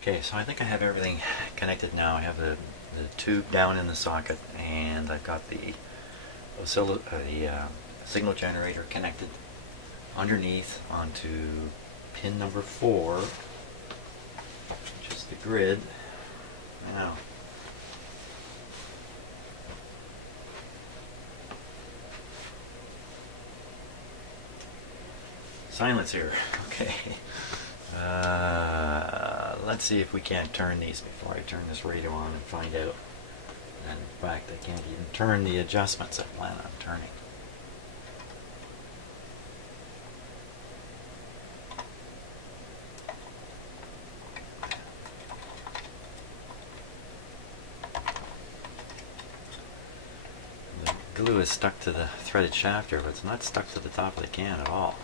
Okay, so I think I have everything connected now. I have the tube down in the socket, and I've got the signal generator connected underneath onto pin number 4, which is the grid. Now, silence here. Okay. Let's see if we can't turn these before I turn this radio on and find out. And in fact, I can't even turn the adjustments I plan on turning. The glue is stuck to the threaded shaft here, but it's not stuck to the top of the can at all.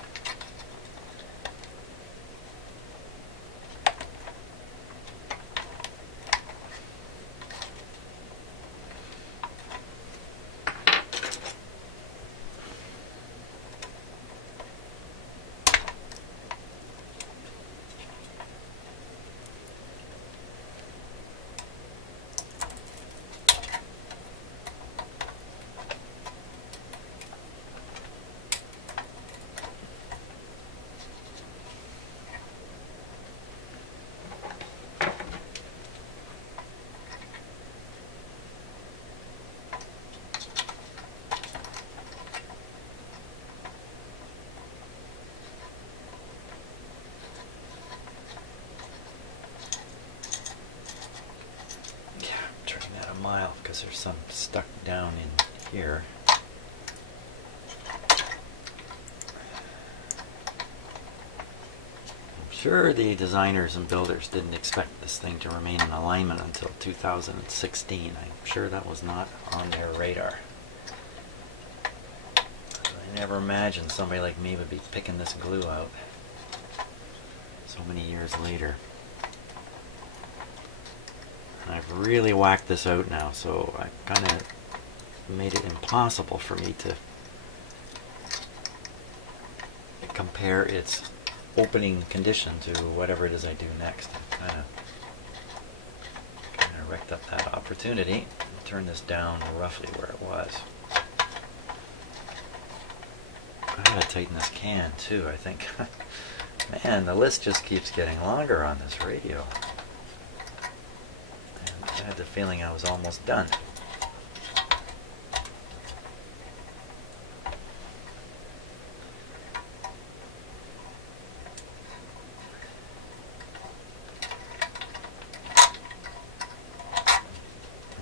Mile because there's some stuck down in here. I'm sure the designers and builders didn't expect this thing to remain in alignment until 2016. I'm sure that was not on their radar. I never imagined somebody like me would be picking this glue out so many years later. I've really whacked this out now, so I kind of made it impossible for me to compare its opening condition to whatever it is I do next. I kind of wrecked up that opportunity. I'll turn this down roughly where it was. I gotta tighten this can too, I think. Man, the list just keeps getting longer on this radio. I had the feeling I was almost done.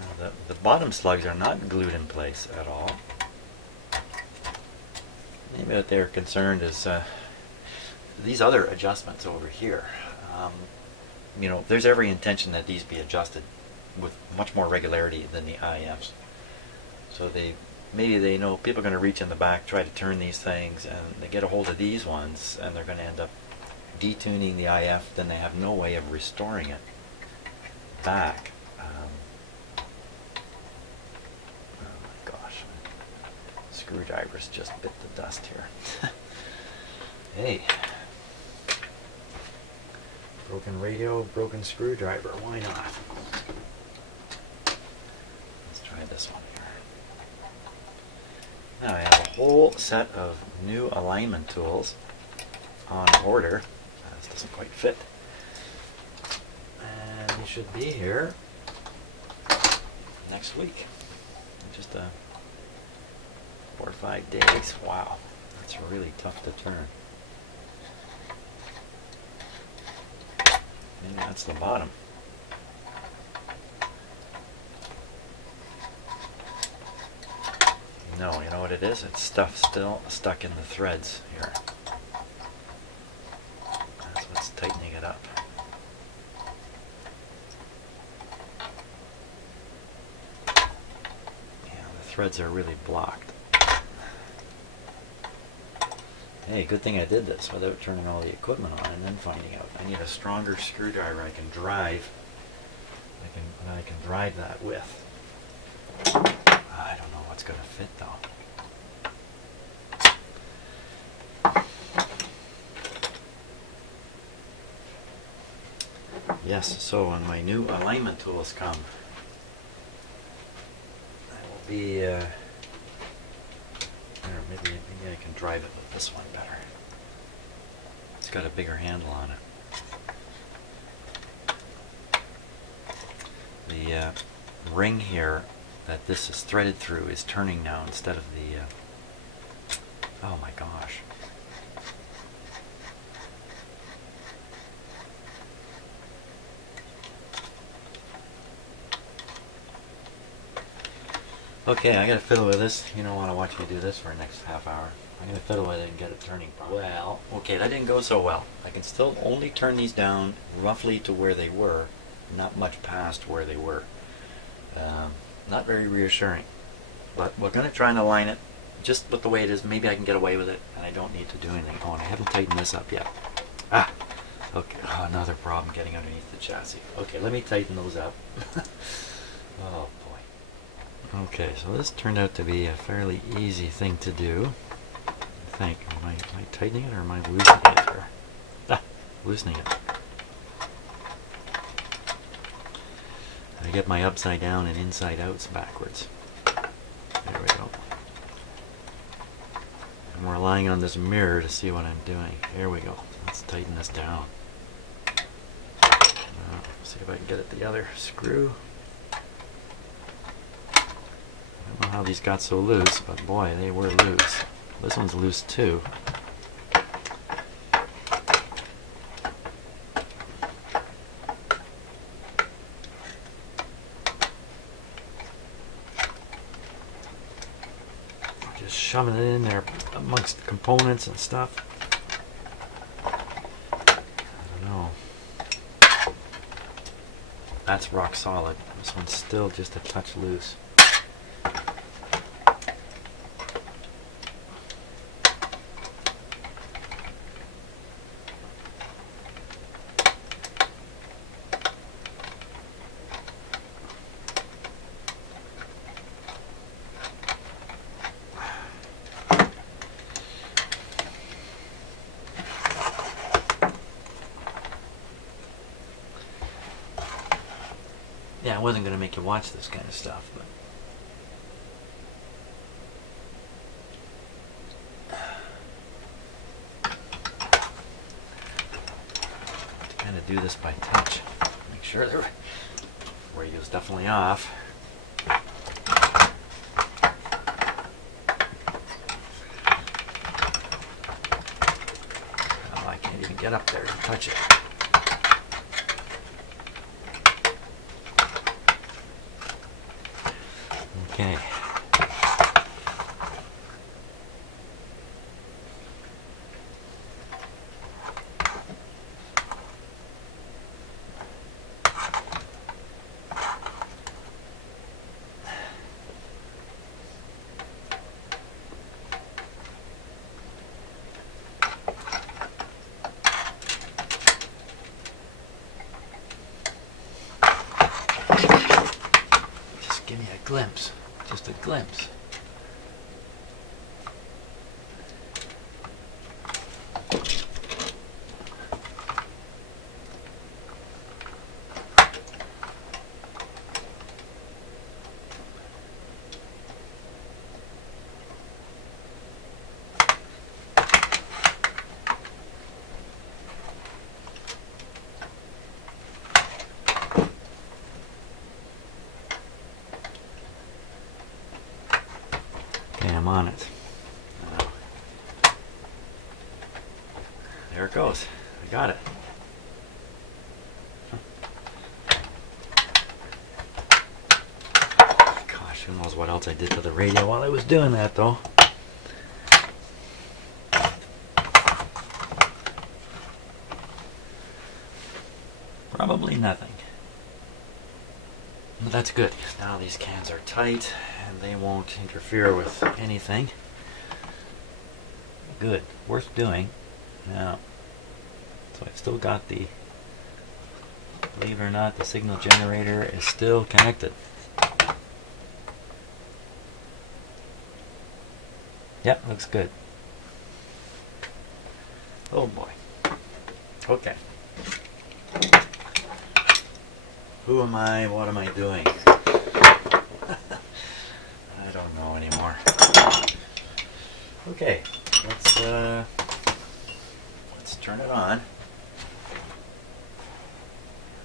Now the bottom slugs are not glued in place at all. Maybe what they're concerned is these other adjustments over here. You know, there's every intention that these be adjusted with much more regularity than the IFs. So maybe they know people are going to reach in the back, try to turn these things, and they get a hold of these ones, and they're going to end up detuning the IF, then they have no way of restoring it back. Oh my gosh. Screwdrivers just bit the dust here. Hey. Broken radio, broken screwdriver, why not? This one here. Now I have a whole set of new alignment tools on order. This doesn't quite fit. And they should be here next week. Just 4 or 5 days. Wow, that's really tough to turn. Maybe that's the bottom. No, you know what it is? It's stuff still stuck in the threads here. That's what's tightening it up. Yeah, the threads are really blocked. Hey, good thing I did this without turning all the equipment on and then finding out. I need a stronger screwdriver I can drive. I can drive that with. I don't know what's going to fit though. Yes, so when my new alignment tools come, I will be, or maybe I can drive it with this one better. It's got a bigger handle on it. The ring here that this is threaded through is turning now instead of the, oh my gosh. Okay, I gotta fiddle with this. You don't want to watch me do this for the next half hour. I'm gonna fiddle with it and get it turning properly. Well, okay, that didn't go so well. I can still only turn these down roughly to where they were, not much past where they were. Not very reassuring. But we're gonna try and align it just with the way it is. Maybe I can get away with it, and I don't need to do anything. Oh, and I haven't tightened this up yet. Ah, okay. Oh, another problem getting underneath the chassis. Okay, let me tighten those up. Oh. Okay, so this turned out to be a fairly easy thing to do. I think. Am I tightening it or am I loosening it? Loosening it. I get my upside down and inside outs backwards. There we go. I'm relying on this mirror to see what I'm doing. Here we go. Let's tighten this down. See if I can get it the other screw. I don't know how these got so loose, but boy, they were loose. This one's loose too. Just shoving it in there amongst the components and stuff. I don't know. That's rock solid. This one's still just a touch loose. Yeah, I wasn't going to make you watch this kind of stuff, but to kind of do this by touch, make sure the radio's definitely off. Oh, I can't even get up there to touch it. Okay. Just give me a glimpse. Just a glimpse. I'm on it. There it goes. I got it. Gosh, who knows what else I did to the radio while I was doing that, though. Probably nothing. But that's good. Now these cans are tight and they won't interfere with anything. Good. Worth doing. Now, so I've still got the, believe it or not, the signal generator is still connected. Yep, looks good. Oh boy. Okay. Who am I? What am I doing? I don't know anymore. Okay, let's turn it on.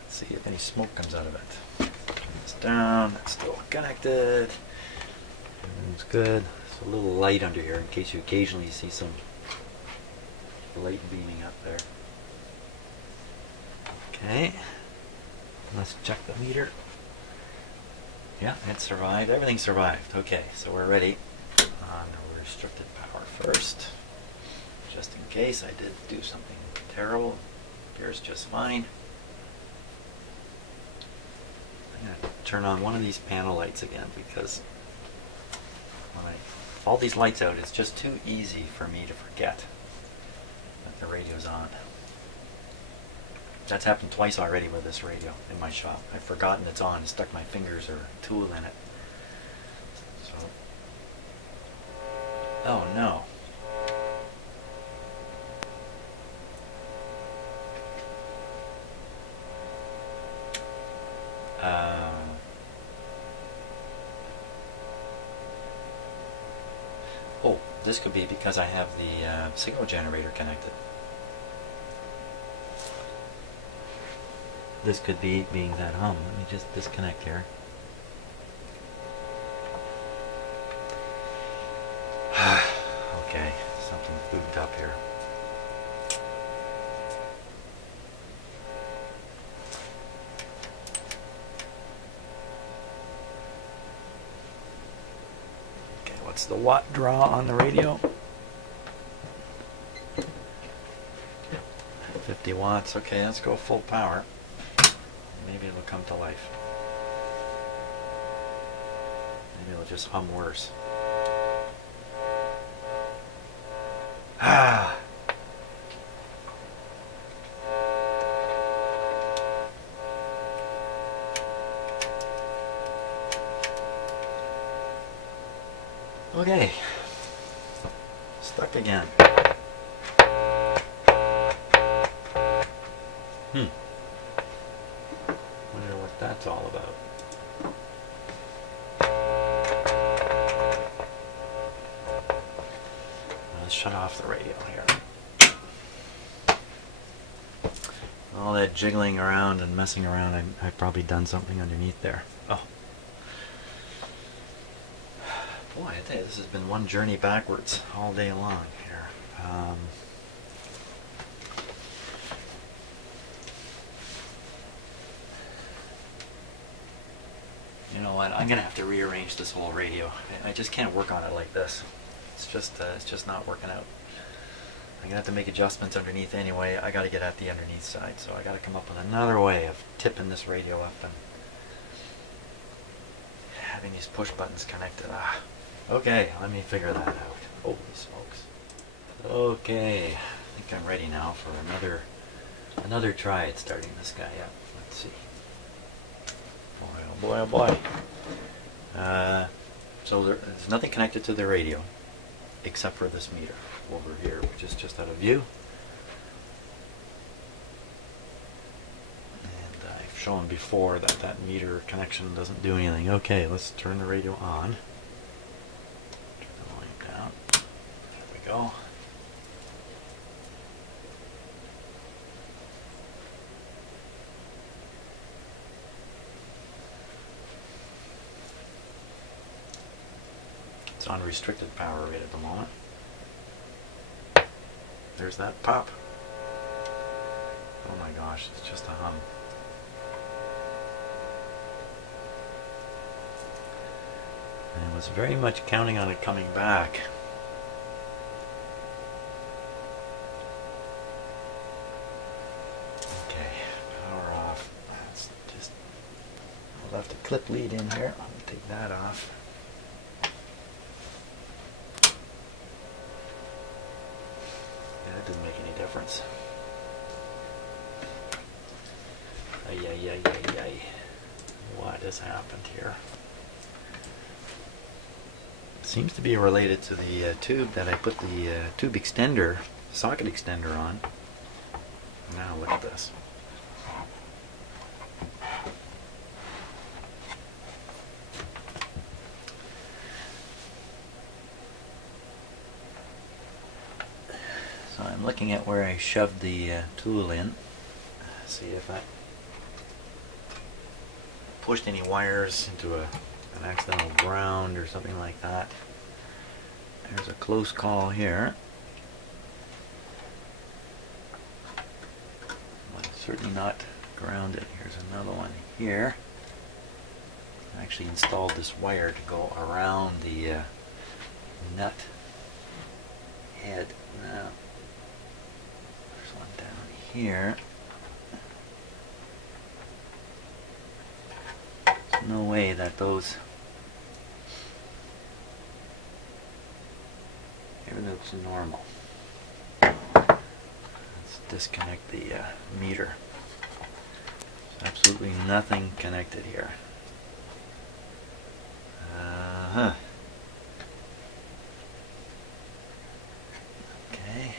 Let's see if any smoke comes out of it. Turn this down. It's still connected. Everything's good. There's a little light under here in case you occasionally see some light beaming up there. Okay. Let's check the meter. Yeah, it survived. Everything survived. Okay, so we're ready on the restricted power first. Just in case I did do something terrible. Appears just fine. I'm going to turn on one of these panel lights again because when I all these lights out, it's just too easy for me to forget that the radio's on. That's happened twice already with this radio in my shop. I've forgotten it's on and stuck my fingers or a tool in it. So, oh no. Oh, this could be because I have the signal generator connected. This could be being that hum. Let me just disconnect here. Okay, something's booged up here. Okay, what's the watt draw on the radio? 50 watts. Okay, let's go full power. Maybe it'll come to life. Maybe it'll just hum worse. Ah! Okay. Stuck again. Wonder what that's all about. Let's shut off the radio here. All that jiggling around and messing around, I've probably done something underneath there. Oh. Boy, I tell you, this has been one journey backwards all day long here. You know what? I'm gonna have to rearrange this whole radio. I just can't work on it like this. It's just not working out. I'm gonna have to make adjustments underneath anyway. I gotta get at the underneath side, so I gotta come up with another way of tipping this radio up and having these push buttons connected. Okay, let me figure that out. Holy smokes. Okay, I think I'm ready now for another try at starting this guy up. Let's see. Boy, oh boy, oh boy. So there's nothing connected to the radio except for this meter over here, which is just out of view. And I've shown before that that meter connection doesn't do anything. Okay, let's turn the radio on. Turn the volume down. There we go. It's on restricted power rate at the moment. There's that pop. Oh my gosh, it's just a hum. And I was very much counting on it coming back. Okay, power off. That's just, I'll have to clip lead in here. I'll take that off. That didn't make any difference. Ay, ay, ay, ay, ay. What has happened here? Seems to be related to the tube that I put the tube extender, socket extender on. Now look at this. looking at where I shoved the tool in. See if I pushed any wires into an accidental ground or something like that. There's a close call here. Well, it's certainly not grounded. Here's another one here. I actually installed this wire to go around the nut head. Now, there's one down here. There's no way that those... Everything looks normal. Let's disconnect the meter. There's absolutely nothing connected here. Okay.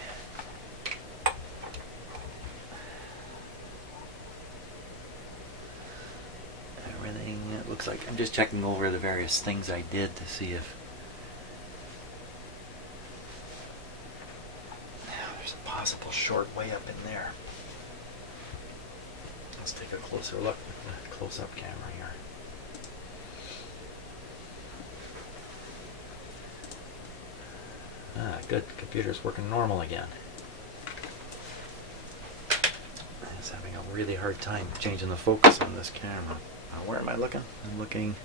Everything, it looks like I'm just checking over the various things I did to see if there's a possible short way up in there. Let's take a closer look with the close-up camera here. Ah, good. Computer's working normal again. I was having a really hard time changing the focus on this camera. Where am I looking? I'm looking...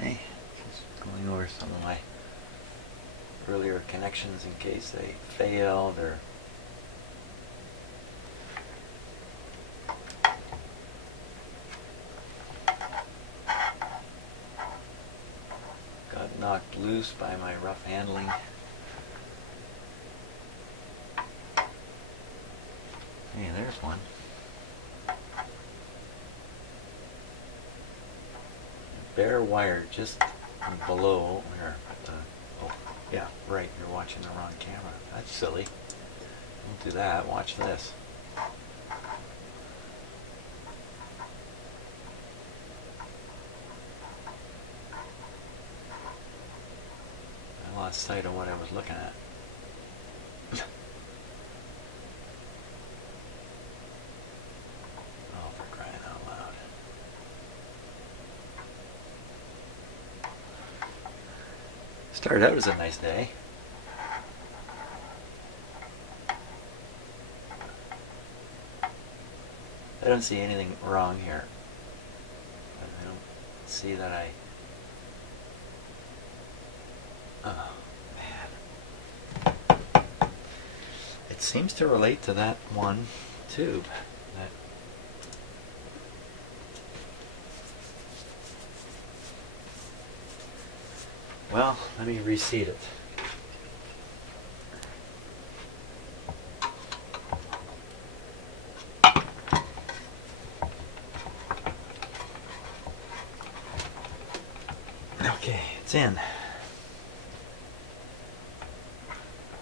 Okay, just going over some of my earlier connections in case they failed or got knocked loose by my rough handling. Hey, there's one. Bare wire just below where oh yeah, right, you're watching the wrong camera. That's silly. Don't do that. Watch this. I lost sight of what I was looking at. Oh, for crying out loud. Started out as a nice day. I don't see anything wrong here. I don't see that I... Oh, man. It seems to relate to that one tube. Well, let me reseat it. Okay, it's in.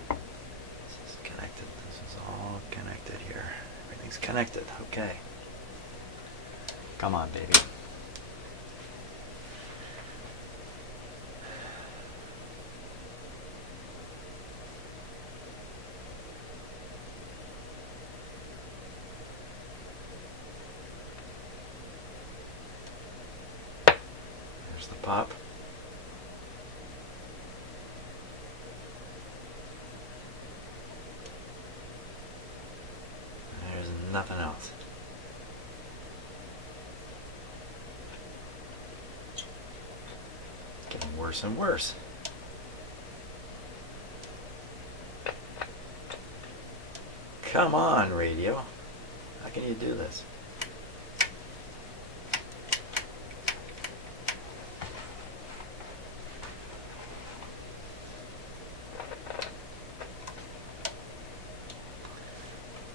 This is connected. This is all connected here. Everything's connected. Okay. Come on, baby. There's the pop. There's nothing else. It's getting worse and worse. Come on, radio. How can you do this?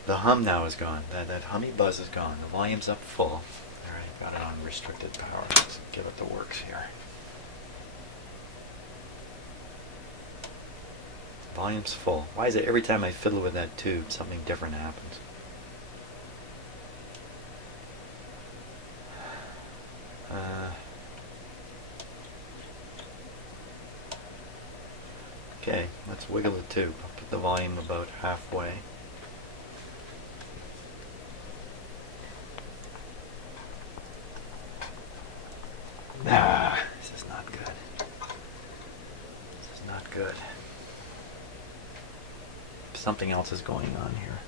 The hum now is gone. That hummy buzz is gone. The volume's up full. Alright, got it on restricted power. Let's give it the works here. Volume's full. Why is it every time I fiddle with that tube, something different happens? Okay, let's wiggle the tube. I'll put the volume about halfway. This is not good. This is not good. Something else is going on here.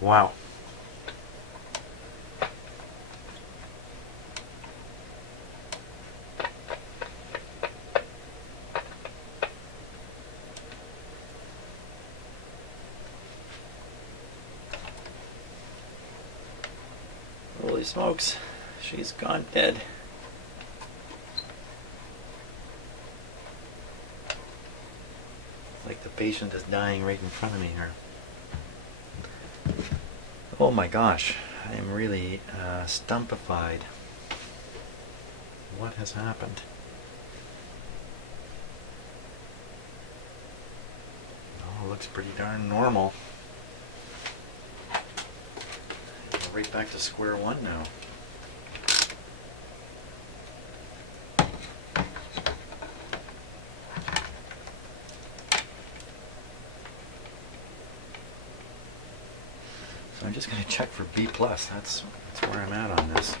Wow. Holy smokes, she's gone dead. Like the patient is dying right in front of me here. Oh my gosh, I am really stumpified. What has happened? Oh, looks pretty darn normal. We're right back to square one now. So I'm just going to check for B+. That's where I'm at on this.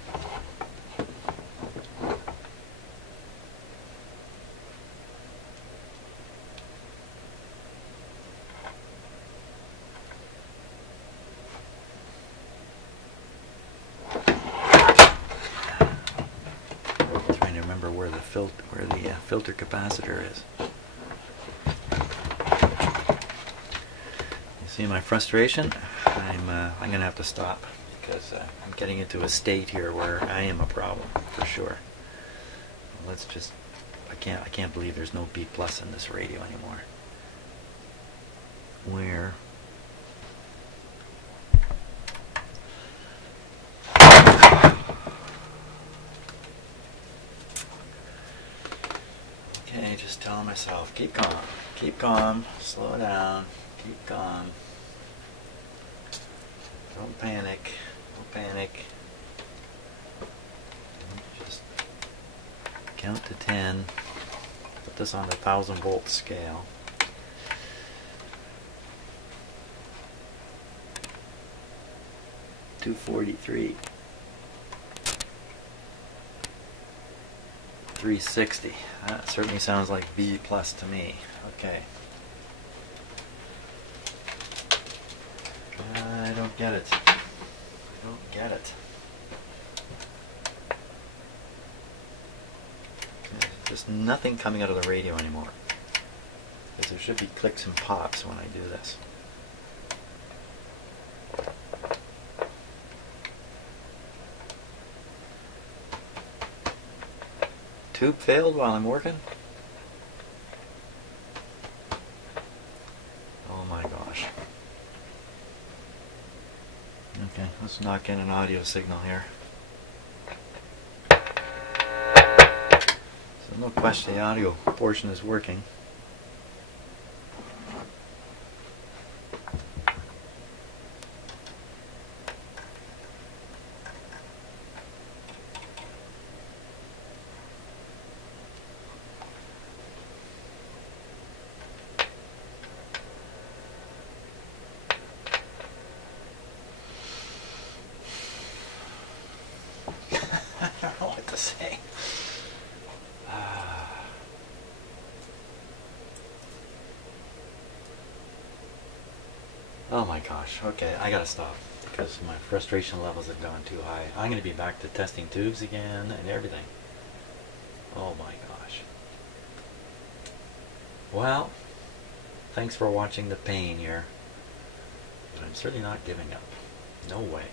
Trying to remember where the filter capacitor is. You see my frustration? I'm gonna have to stop because I'm getting into a state here where I am a problem for sure. Let's just I can't believe there's no B+ in this radio anymore. Where? Okay, just telling myself, keep calm, slow down, keep calm. Don't panic. Don't panic. Just count to 10. Put this on the 1000-volt scale. $243. 360. That certainly sounds like B+ to me. Okay. I don't get it. I don't get it. There's just nothing coming out of the radio anymore. Because there should be clicks and pops when I do this. Tube failed while I'm working? Oh my gosh. Okay, let's knock in an audio signal here. So no question the audio portion is working. I don't know what to say. Oh my gosh, okay, I gotta stop because my frustration levels have gone too high. I'm gonna be back to testing tubes again and everything. Oh my gosh. Well, thanks for watching the pain here. But I'm certainly not giving up. No way.